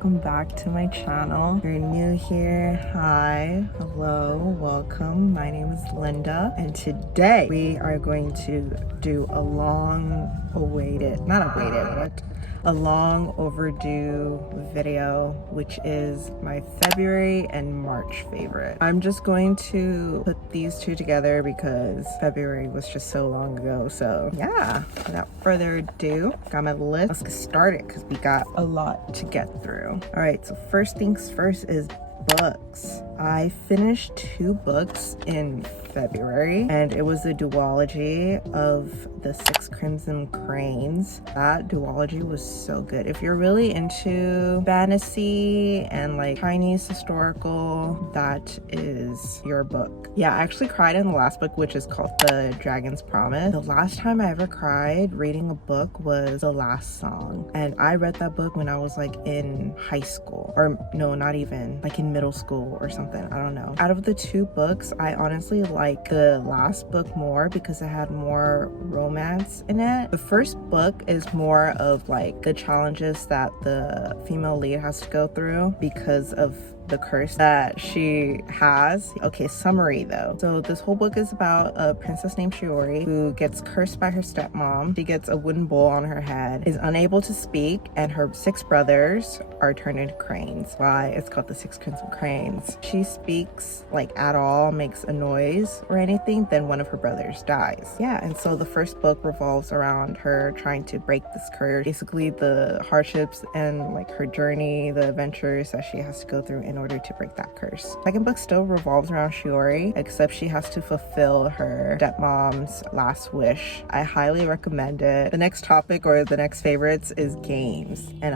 welcome back to my channel. If you're new here, hi, hello, welcome. My name is Linda, and today we are going to do a long overdue video, which is my February and March favorite. I'm just going to put these two together because February was just so long ago. So yeah, without further ado, got my list. Let's get started because we got a lot to get through. All right, so first things first is books. I finished 2 books in February, and it was a duology of the 6 Crimson Cranes. That duology was so good. If you're really into fantasy and like Chinese historical, that is your book. Yeah, I actually cried in the last book, which is called The Dragon's Promise. The last time I ever cried reading a book was The Last Song, and I read that book when I was like in high school, or no, not even, like in middle school or something. I don't know. Out of the 2 books, I honestly like the last book more because it had more romance in it. The first book is more of like the challenges that the female lead has to go through because of the curse that she has. Okay, summary though. So this whole book is about a princess named Shiori who gets cursed by her stepmom. She gets a wooden bowl on her head, is unable to speak, and her 6 brothers are turned into cranes. Why it's called the 6 Crimson Cranes. She speaks like at all, makes a noise or anything, then one of her brothers dies. Yeah, and so the first book revolves around her trying to break this curse, basically the hardships and like her journey, the adventures that she has to go through in order to break that curse. Second book still revolves around Shiori, except she has to fulfill her stepmom's last wish. I highly recommend it. The next topic, or the next favorites, is games, and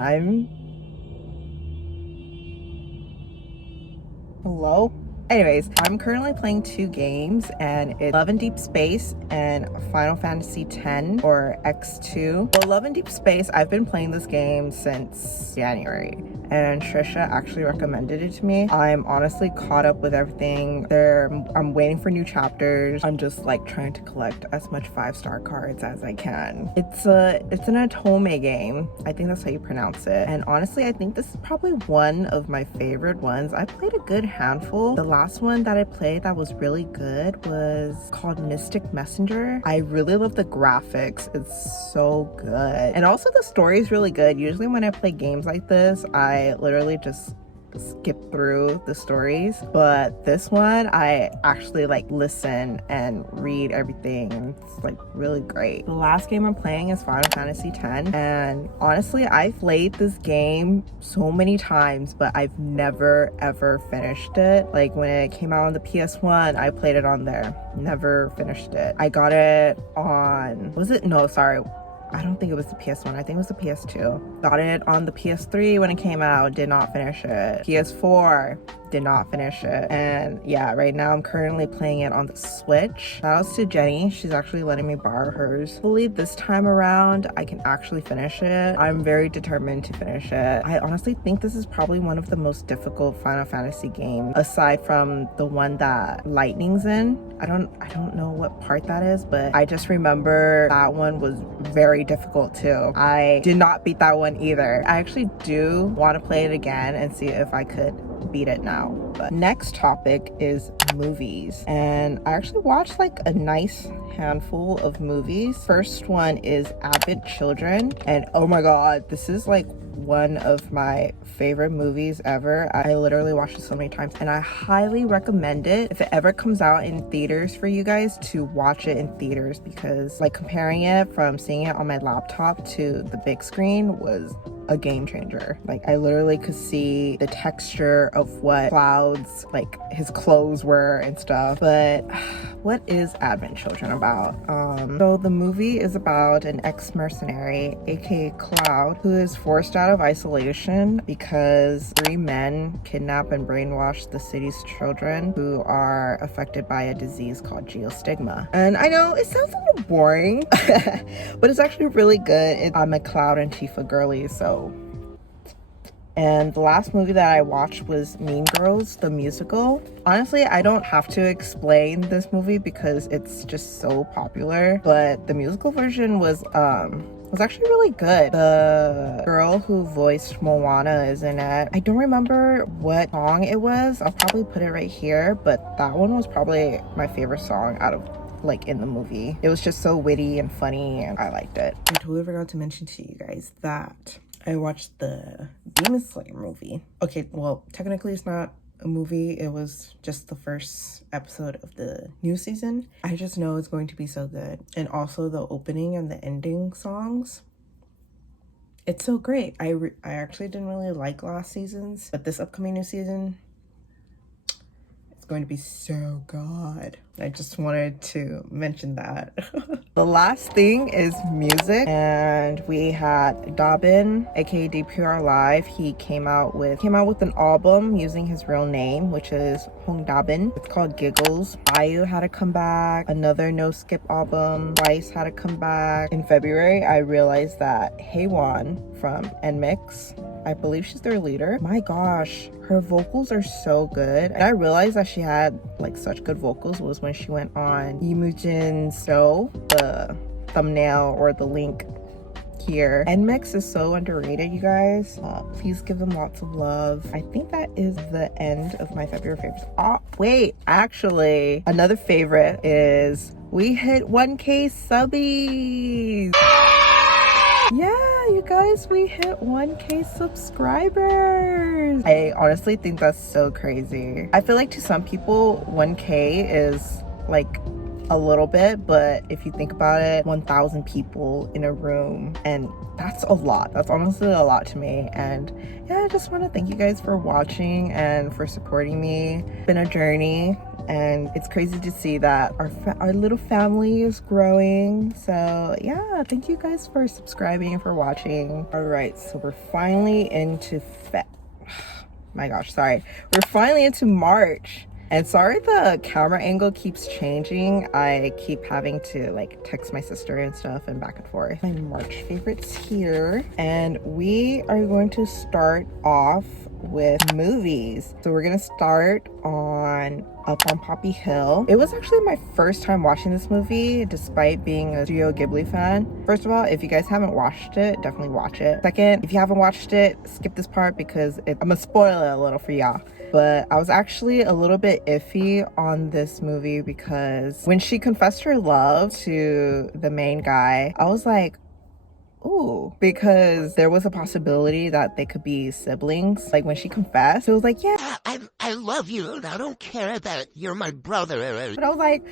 Anyways, I'm currently playing 2 games, and it's Love in Deep Space and Final Fantasy X or X2. Well, Love in Deep Space, I've been playing this game since January, and Trisha actually recommended it to me. I'm honestly caught up with everything. I'm waiting for new chapters. I'm just like trying to collect as much 5-star cards as I can. It's an Otome game. I think that's how you pronounce it. And honestly, I think this is probably one of my favorite ones. I played a good handful. The last one that I played that was really good was called Mystic Messenger. I really love the graphics. It's so good. And also the story is really good. Usually when I play games like this, I literally just skip through the stories, but this one I actually like listen and read everything, and it's like really great. The last game I'm playing is Final Fantasy X, and honestly I've played this game so many times, but I've never ever finished it. Like when it came out on the PS1, I played it on there, never finished it. I got it on, I don't think it was the PS1. I think it was the PS2. Got it on the PS3 when it came out. Did not finish it. PS4. Did not finish it. And yeah, right now I'm currently playing it on the Switch. Shout outs to Jenny. She's actually letting me borrow hers. Hopefully this time around I can actually finish it. I'm very determined to finish it. I honestly think this is probably one of the most difficult Final Fantasy games, aside from the one that Lightning's in. I don't know what part that is, but I just remember that one was very difficult too. I did not beat that one either. I actually do want to play it again and see if I could beat it now. But next topic is movies, and I actually watched like a nice handful of movies. First one is Advent Children, and oh my god, this is like one of my favorite movies ever. I literally watched it so many times, and I highly recommend it. If it ever comes out in theaters for you guys, to watch it in theaters, because like comparing it from seeing it on my laptop to the big screen was a game changer. Like I literally could see the texture of what Cloud's like his clothes were and stuff. But what is Advent Children about? So the movie is about an ex-mercenary, aka Cloud, who is forced out of isolation because 3 men kidnap and brainwash the city's children who are affected by a disease called geostigma. And I know it sounds a little boring, but it's actually really good. I'm a Cloud and Tifa girly, so. And the last movie that I watched was Mean Girls, the musical. Honestly, I don't have to explain this movie because it's just so popular, but the musical version was was actually really good. The girl who voiced Moana is in it. I don't remember what song it was. I'll probably put it right here, but that one was probably my favorite song out of like in the movie. It was just so witty and funny and I liked it. I totally forgot to mention to you guys that I watched the Demon Slayer movie. Okay, well, technically it's not a movie. It was just the first episode of the new season. I just know it's going to be so good. And also the opening and the ending songs. It's so great. I actually didn't really like last season's, but this upcoming new season, it's going to be so good. I just wanted to mention that. The last thing is music, and we had Dobbin, aka DPR Live. He came out with an album using his real name, which is Hong Dobbin. It's called Giggles. IU had to come back. Another No Skip album. Twice had to come back. In February, I realized that Haewon from NMIX, I believe she's their leader. My gosh, her vocals are so good. And I realized that she had like such good vocals was when she went on Yimujin's show. The thumbnail or the link here. NMIX is so underrated, you guys. Please give them lots of love. I think that is the end of my February favorites. Oh, wait, actually, another favorite is we hit 1K subbies. Yeah, you guys, we hit 1K subscribers. I honestly think that's so crazy. I feel like to some people, 1K is like a little bit, but if you think about it, 1,000 people in a room, and that's a lot. That's honestly a lot to me. And yeah, I just want to thank you guys for watching and for supporting me. It's been a journey, and it's crazy to see that our little family is growing. So yeah, thank you guys for subscribing and for watching. All right, so we're finally into my gosh, sorry, we're finally into March. And sorry the camera angle keeps changing. I keep having to like text my sister and stuff and back and forth. My March favorites here. And we are going to start off with movies. So we're gonna start on Up on Poppy Hill. It was actually my first time watching this movie, despite being a Studio Ghibli fan. First of all, if you guys haven't watched it, definitely watch it. Second, if you haven't watched it, skip this part because I'm gonna spoil it a little for y'all. But I was actually a little bit iffy on this movie because when she confessed her love to the main guy, I was like, ooh, because there was a possibility that they could be siblings. Like when she confessed, it was like, yeah, I love you, and I don't care that you're my brother. but I was like,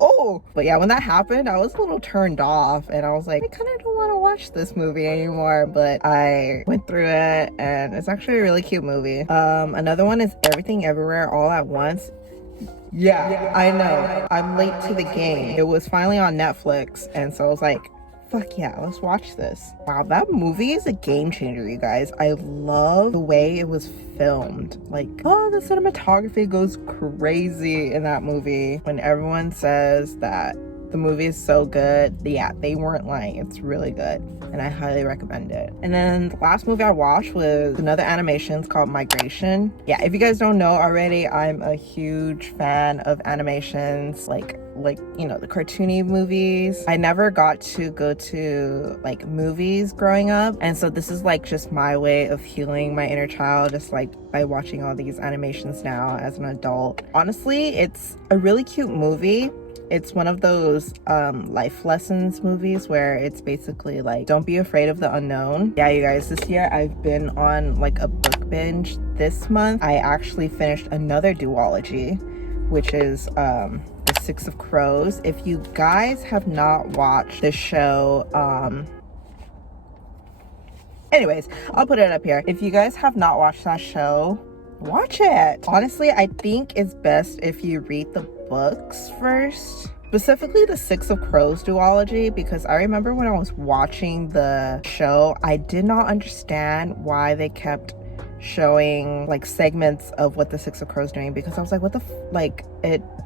oh. But yeah, when that happened, I was a little turned off, and I was like, I kind of don't want to watch this movie anymore. But I went through it, and it's actually a really cute movie. Another one is Everything Everywhere All at Once. Yeah, I know, I'm late to the game. It was finally on Netflix, and so I was like, fuck yeah, let's watch this. Wow, that movie is a game changer, you guys. I love the way it was filmed. Like, oh, the cinematography goes crazy in that movie. When everyone says that the movie is so good, yeah, they weren't lying. It's really good, and I highly recommend it. And then the last movie I watched was another animation. It's called Migration. Yeah, if you guys don't know already, I'm a huge fan of animations, like you know, the cartoony movies. I never got to go to like movies growing up, and so this is like just my way of healing my inner child, just like by watching all these animations now as an adult. Honestly, it's a really cute movie. It's one of those life lessons movies where it's basically like, don't be afraid of the unknown. Yeah, you guys, this year I've been on like a book binge. This month I actually finished another duology, which is The Six of Crows. If you guys have not watched the show, anyways, I'll put it up here. If you guys have not watched that show, watch it. Honestly, I think it's best if you read the books first, specifically the Six of Crows duology, because I remember when I was watching the show, I did not understand why they kept showing like segments of what the Six of Crows doing, because I was like, what the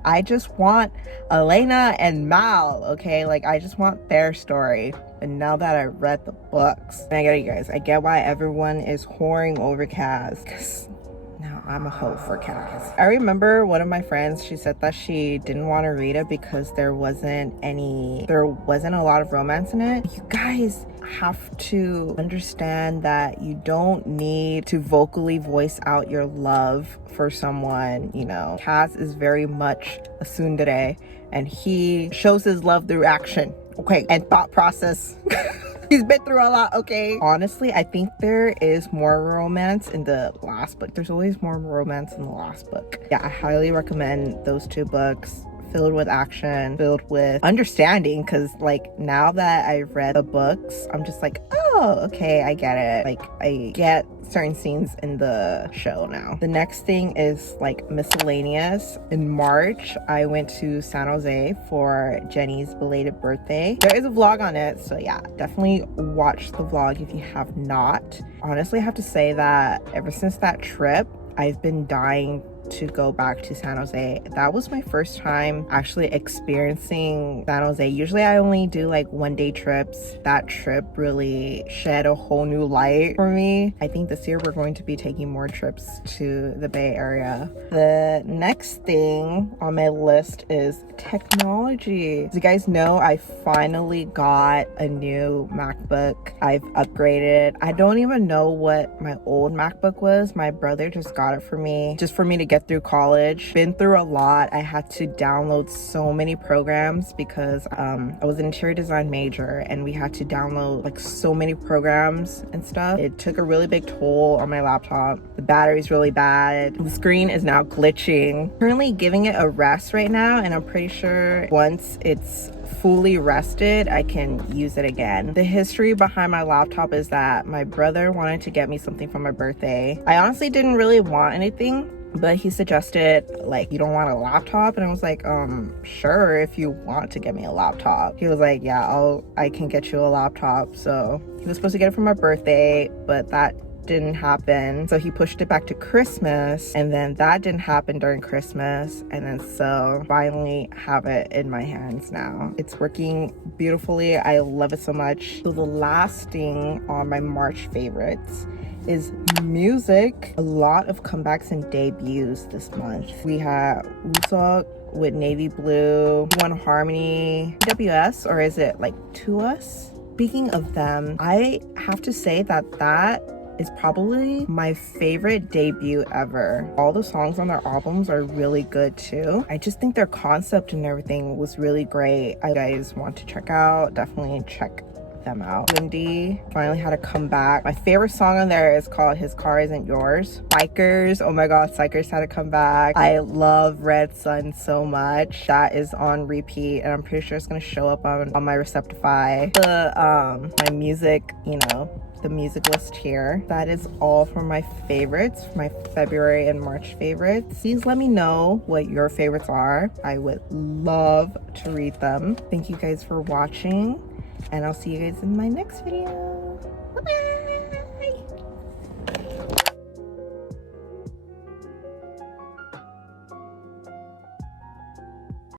I just want Elena and Mal, okay? Like, I just want their story. And now that I read the books, and I get it, you guys, I get why everyone is whoring over Kaz, because now I'm a hoe for Cass. I remember one of my friends, she said that she didn't want to read it because there wasn't a lot of romance in it. You guys have to understand that you don't need to vocally voice out your love for someone. You know, Cass is very much a tsundere, and he shows his love through action, okay, and thought process. He's been through a lot, okay? Honestly, I think there is more romance in the last book. There's always more romance in the last book. Yeah, I highly recommend those two books. Filled with action, filled with understanding, because like now that I've read the books, I'm just like, oh, okay, I get it. Like I get certain scenes in the show now. The next thing is like miscellaneous. In March, I went to San Jose for Jenny's belated birthday. There is a vlog on it, so yeah, definitely watch the vlog if you have not. Honestly, I have to say that ever since that trip, I've been dying to go back to San Jose. That was my first time actually experiencing San Jose. Usually I only do like 1-day trips. That trip really shed a whole new light for me. I think this year we're going to be taking more trips to the Bay Area. The next thing on my list is technology. As you guys know, I finally got a new MacBook. I've upgraded. I don't even know what my old MacBook was. My brother just got it for me, just for me to get through college. Been through a lot. I had to download so many programs because I was an interior design major, and we had to download like so many programs and stuff. It took a really big toll on my laptop. The battery's really bad. The screen is now glitching. Currently giving it a rest right now, and I'm pretty sure once it's fully rested, I can use it again. The history behind my laptop is that my brother wanted to get me something for my birthday. I honestly didn't really want anything, but he suggested, like, you don't want a laptop? And I was like, sure, if you want to get me a laptop. He was like, yeah, I can get you a laptop. So he was supposed to get it for my birthday, but that didn't happen, so he pushed it back to Christmas, and then that didn't happen during Christmas, and then so finally have it in my hands now. It's working beautifully. I love it so much. So the last thing on my March favorites is music. A lot of comebacks and debuts this month. We have Woosok with Navy Blue, One Harmony, WS, or is it like To Us? Speaking of them, I have to say that is probably my favorite debut ever. All the songs on their albums are really good too. I just think their concept and everything was really great. You guys want to check out, definitely check them out. Windy finally had a comeback. My favorite song on there is called His Car Isn't Yours. Psychers, oh my god, Psychers had a comeback. I love Red Sun so much. That is on repeat, and I'm pretty sure it's gonna show up on my Receptify. My music, the music list here. That is all for my favorites, for my February and March favorites. Please let me know what your favorites are. I would love to read them. Thank you guys for watching, and I'll see you guys in my next video. Bye-bye.